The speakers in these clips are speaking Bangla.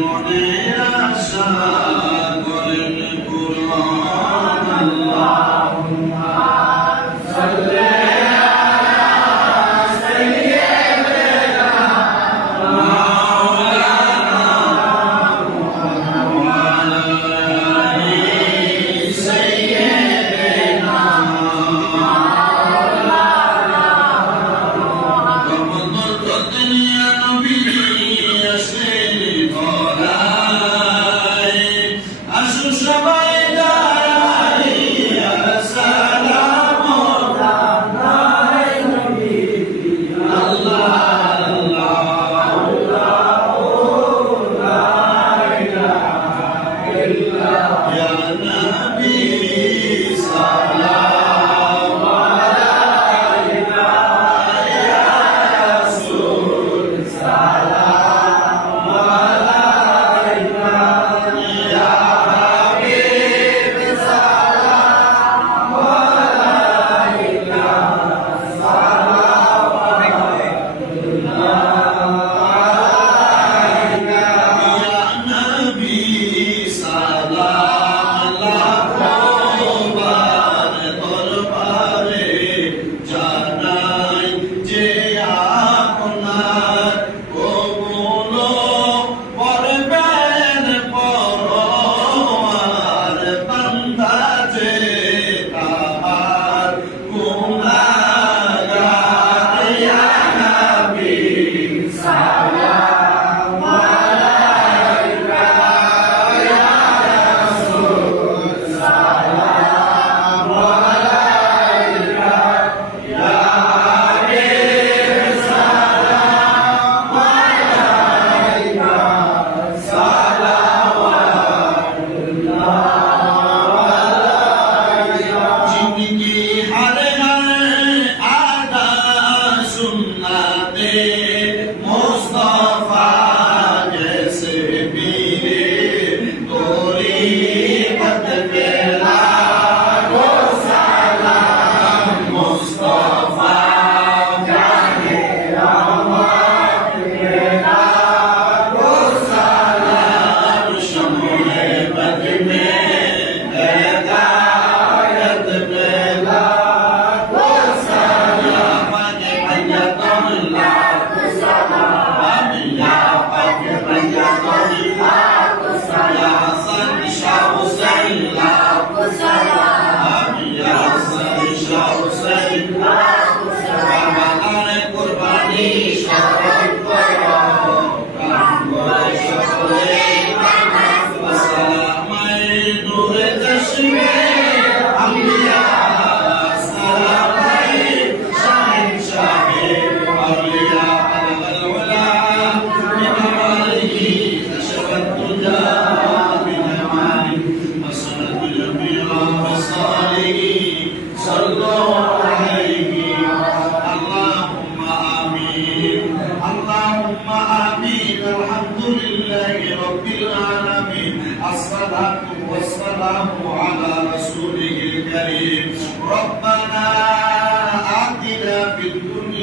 মনে আশা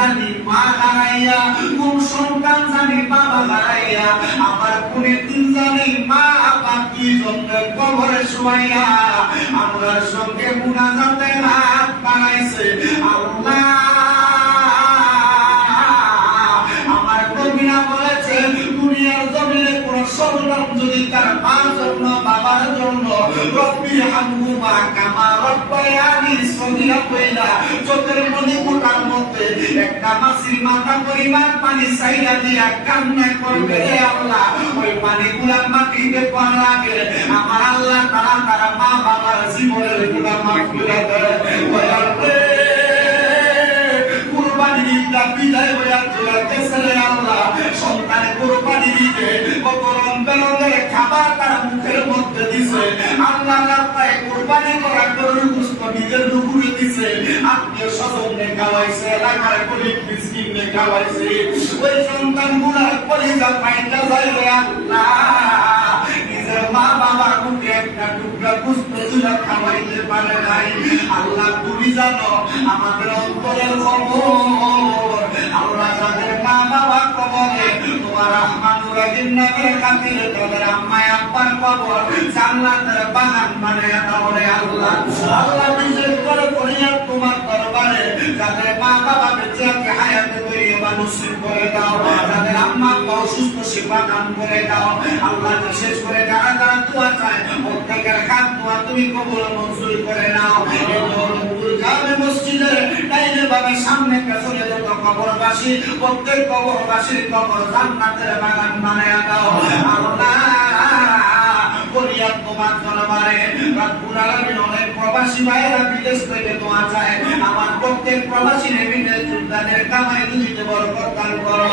জানি মা হারাইয়া কোন সন্তান জানি বাবা হারাইয়া আমার কোনে দিন জানি মা বাকি জন্য কবরে শুয়াইয়া আমরা সঙ্গে মুনাজাতে হাত বাড়াইছে, আল্লাহ সন্তান যদি তার মার জন্য বাবার জন্য রব্বি হামহুমা কামা রব্বায়ানি সগীরা কইলা, চোখের মনি কোটার মধ্যে একটা মাসির মাথা পরিমাণ পানি চাইলা দিয়া আমার আল্লাহ। তারা তারা মা বাবার জীবনের গুণা মাফ করে রে আল্লাহ সন্তানে কোরবানি দিতে কত রঙের খাবার তার মুখের মধ্যে দিছে। আল্লাহ রাস্তায় কোরবানি করার গরুর গুস্ত নিজের দুপুরে দিছে। আত্মীয় স্বজনকে খাওয়াইছে, এলাকার গরিব মিসকিনকে খাওয়াইছে। ওই সন্তানগুলার পরিজা পাইটা যাইবে আল্লাহ। নিজের মা বাবার মুখে একটা টুকরা বুঝতে তুলে খাওয়াইতে পারে নাই। আল্লাহ, তুমি জানো, আমাদের অন্তরের খবর। আল্লাহ তাদের মা বাবা কবরে রহমানুর নামের তোমার মা বাবা হায়াতে তৈরি মানুষ করে দাও যাদের আম্মা অসুস্থ সেবা দান করে দাও আল্লাহ বিশেষ করে যারা যারা প্রত্যেকের খাত দোয়া তুমি কবুল মঞ্জুর করে নাও জামে মসজিদের ডাইনে বামে সামনে পেছনে যত কবরবাসী, প্রত্যেক কবরবাসীর কবর জান্নাতের বাগান বানায় দাও। আল্লাহ করিয়া তোমার আমার প্রত্যেক প্রবাসী বিদেশ যোদ্ধাদের কামাই রুজিতে বরকত দান করো।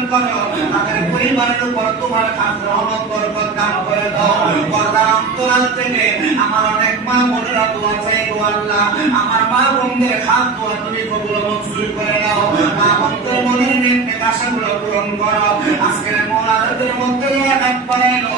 দান করো তাদের পরিবারের উপর তোমার কাজ রহমত, বরকত দান করে দাও। পর্দার অন্তরাল থেকে আমার অনেক মা বোনেরা দোয়া চাই গো আল্লাহ। আমার মা বোনদের খাস দোয়া তুমি কবুল মঞ্জুর করে দাও মা বোনদের মনের নেক পূরণ করো। আজকের মোলাদের মধ্যে এক বানাইলো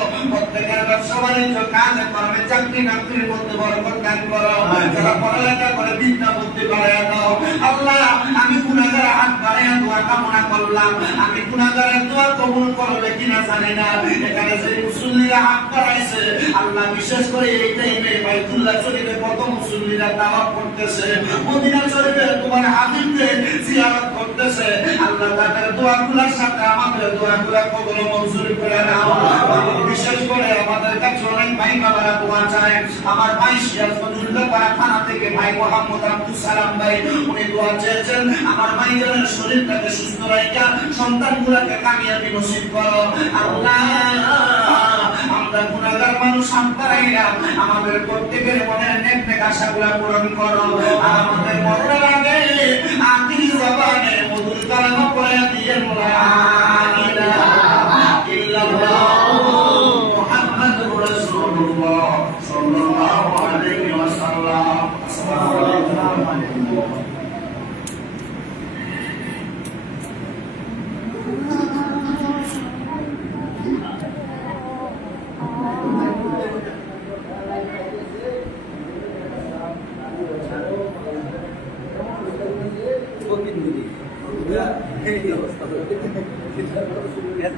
প্রত্যেকের ব্যবসা বাণিজ্য কাজে কর্মে চাকরি বাকরির মধ্যে বরকত দান করো। যারা পড়ালেখা করে বিদ্যা বুদ্ধি বাড়াইয়া দাও আল্লাহ আমি গুনাহগার হাত বাড়াইয়া দোয়া কামনা করলাম। আমি গুনাহগারের দোয়া কবুল করবে কিনা জানি না। এখানে যে মুসল্লিরা হাত বাড়াইছে আল্লাহ বিশেষ করে এই টাইমে বাইতুল্লাহ শরীফে কত মুসল্লিরা দাওয়াত করতেছে। মদিনা শরীফে তোমার হাবিবকে জিয়ারত করতেছে আল্লাহ তাদের দোয়াগুলোর সাথে আমাদের দোয়াগুলো কবুল মঞ্জুর করে নাও। বিশেষ করে আমাদের কাছে অনেক ভাই বাবারা দোয়া চায়। আমার ভাই সিরাজ মজুল্লাপাড়া থানা থেকে ভাই মোহাম্মদ আব্দুল সালাম ভাই, উনি দোয়া চেয়েছেন, আমার ভাই ভাইজানের শরীরটাকে সুস্থ রাখা সন্তানগুলোকে কামিয়াবি নসিব করো। আল্লাহ, আমরা গুণাগার মানুষ আমরাইরা আমাদের প্রত্যেকের মনের নেক নেক আশাগুলা পূরণ করো। আর আমাদের মরণের আগে আখিরি জবানে মধুর কালামা পড়ে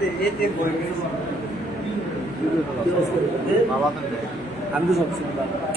애들 보이면서 들었었는데 안 무섭습니다.